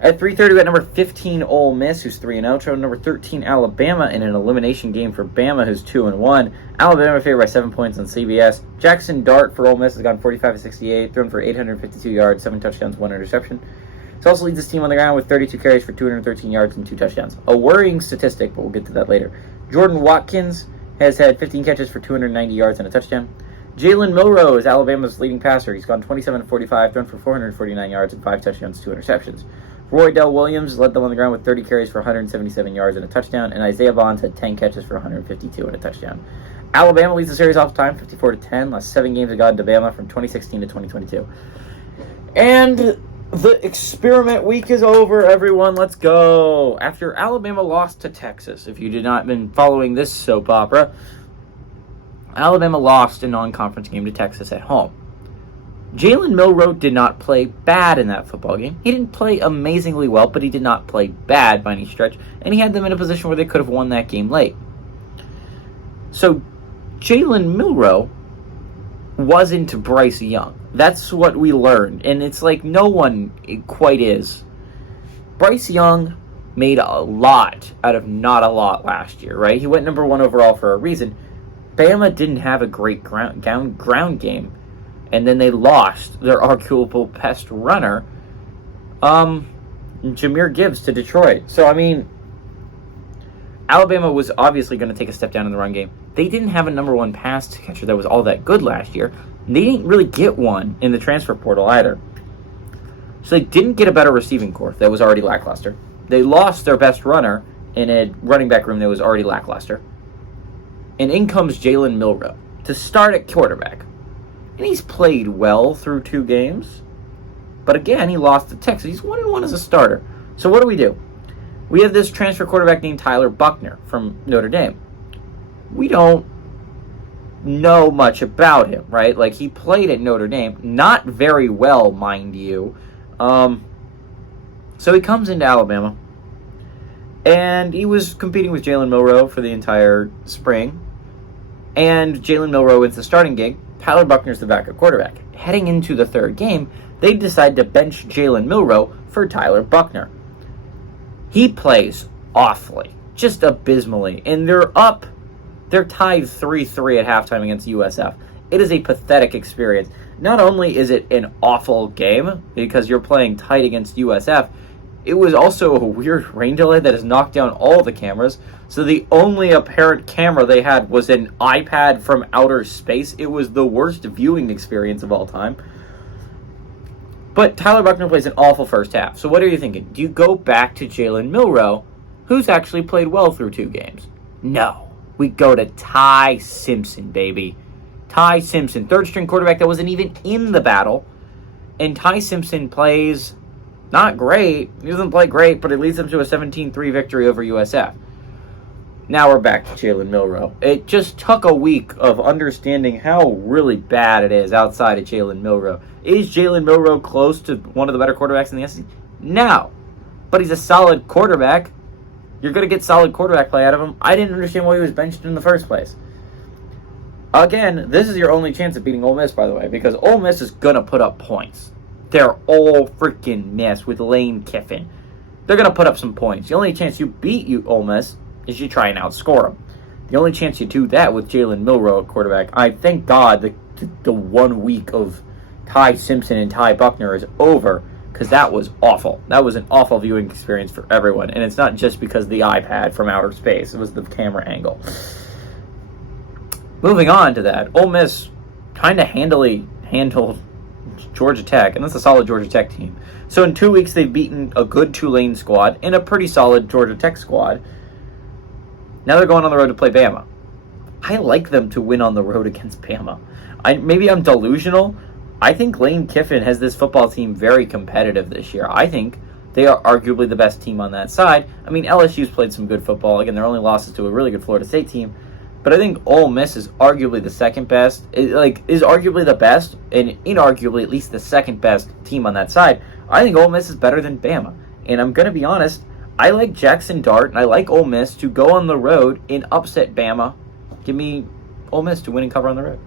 At 3:30, we got number 15, Ole Miss, who's 3-0. Number 13, Alabama, in an elimination game for Bama, who's 2-1. Alabama favored by 7 points on CBS. Jackson Dart for Ole Miss has gone 45-68, thrown for 852 yards, 7 touchdowns, 1 interception. He also leads his team on the ground with 32 carries for 213 yards and 2 touchdowns. A worrying statistic, but we'll get to that later. Jordan Watkins has had 15 catches for 290 yards and a touchdown. Jalen Milroe is Alabama's leading passer. He's gone 27-45, thrown for 449 yards and 5 touchdowns, 2 interceptions. Roy Dell Williams led them on the ground with 30 carries for 177 yards and a touchdown, and Isaiah Bonds had 10 catches for 152 and a touchdown. Alabama leads the series off time, 54-10. Last 7 games have gone to Bama from 2016 to 2022. And the experiment week is over, everyone. Let's go. After Alabama lost to Texas, if you did not been following this soap opera, Alabama lost a non-conference game to Texas at home. Jalen Milroe did not play bad in that football game. He didn't play amazingly well, but he did not play bad by any stretch, and he had them in a position where they could have won that game late. So Jalen Milroe wasn't Bryce Young. That's what we learned, and it's like no one quite is. Bryce Young made a lot out of not a lot last year, right? He went number 1 overall for a reason. Bama didn't have a great ground game, and then they lost their arguable best runner, Jahmyr Gibbs, to Detroit. So, I mean, Alabama was obviously going to take a step down in the run game. They didn't have a number 1 pass catcher that was all that good last year. They didn't really get one in the transfer portal either. So they didn't get a better receiving corps that was already lackluster. They lost their best runner in a running back room that was already lackluster. And in comes Jalen Milroe to start at quarterback. And he's played well through 2 games. But again, he lost to Texas. He's 1-1 as a starter. So what do? We have this transfer quarterback named Tyler Buchner from Notre Dame. We don't know much about him, right? Like, he played at Notre Dame. Not very well, mind you. So he comes into Alabama. And he was competing with Jalen Milroe for the entire spring. And Jalen Milroe wins the starting gig. Tyler Buchner's the backup quarterback. Heading into the 3rd game, they decide to bench Jalen Milroe for Tyler Buchner. He plays awfully, just abysmally, and they're tied 3-3 at halftime against USF. It is a pathetic experience. Not only is it an awful game, because you're playing tight against USF, it was also a weird rain delay that has knocked down all the cameras. So the only apparent camera they had was an iPad from outer space. It was the worst viewing experience of all time. But Tyler Buchner plays an awful first half. So what are you thinking? Do you go back to Jalen Milroe, who's actually played well through 2 games? No. We go to Ty Simpson, baby. Ty Simpson, 3rd-string quarterback that wasn't even in the battle. And Ty Simpson plays not great. He doesn't play great, but it leads them to a 17-3 victory over USF. Now we're back to Jalen Milroe. It just took a week of understanding how really bad it is outside of Jalen Milroe. Is Jalen Milroe close to one of the better quarterbacks in the SEC? No. But he's a solid quarterback. You're going to get solid quarterback play out of him. I didn't understand why he was benched in the first place. Again, this is your only chance of beating Ole Miss, by the way, because Ole Miss is going to put up points. They're all freaking Miss with Lane Kiffin. They're going to put up some points. The only chance you beat Ole Miss is you try and outscore them. The only chance you do that with Jalen Milroe at quarterback, I thank God the 1 week of Ty Simpson and Ty Buchner is over, because that was awful. That was an awful viewing experience for everyone, and it's not just because of the iPad from outer space. It was the camera angle. Moving on to that, Ole Miss kind of handily handled Georgia Tech, and that's a solid Georgia Tech team. So in 2 weeks, they've beaten a good Tulane squad and a pretty solid Georgia Tech squad. Now they're going on the road to play Bama. I like them to win on the road against Bama. Maybe I'm delusional. I think Lane Kiffin has this football team very competitive this year. I think they are arguably the best team on that side. I mean, LSU's played some good football. Again, their only losses to a really good Florida State team. But I think Ole Miss is arguably the second best. Is arguably the best, and inarguably at least the second best team on that side. I think Ole Miss is better than Bama. And I'm going to be honest, I like Jackson Dart, and I like Ole Miss to go on the road and upset Bama. Give me Ole Miss to win and cover on the road.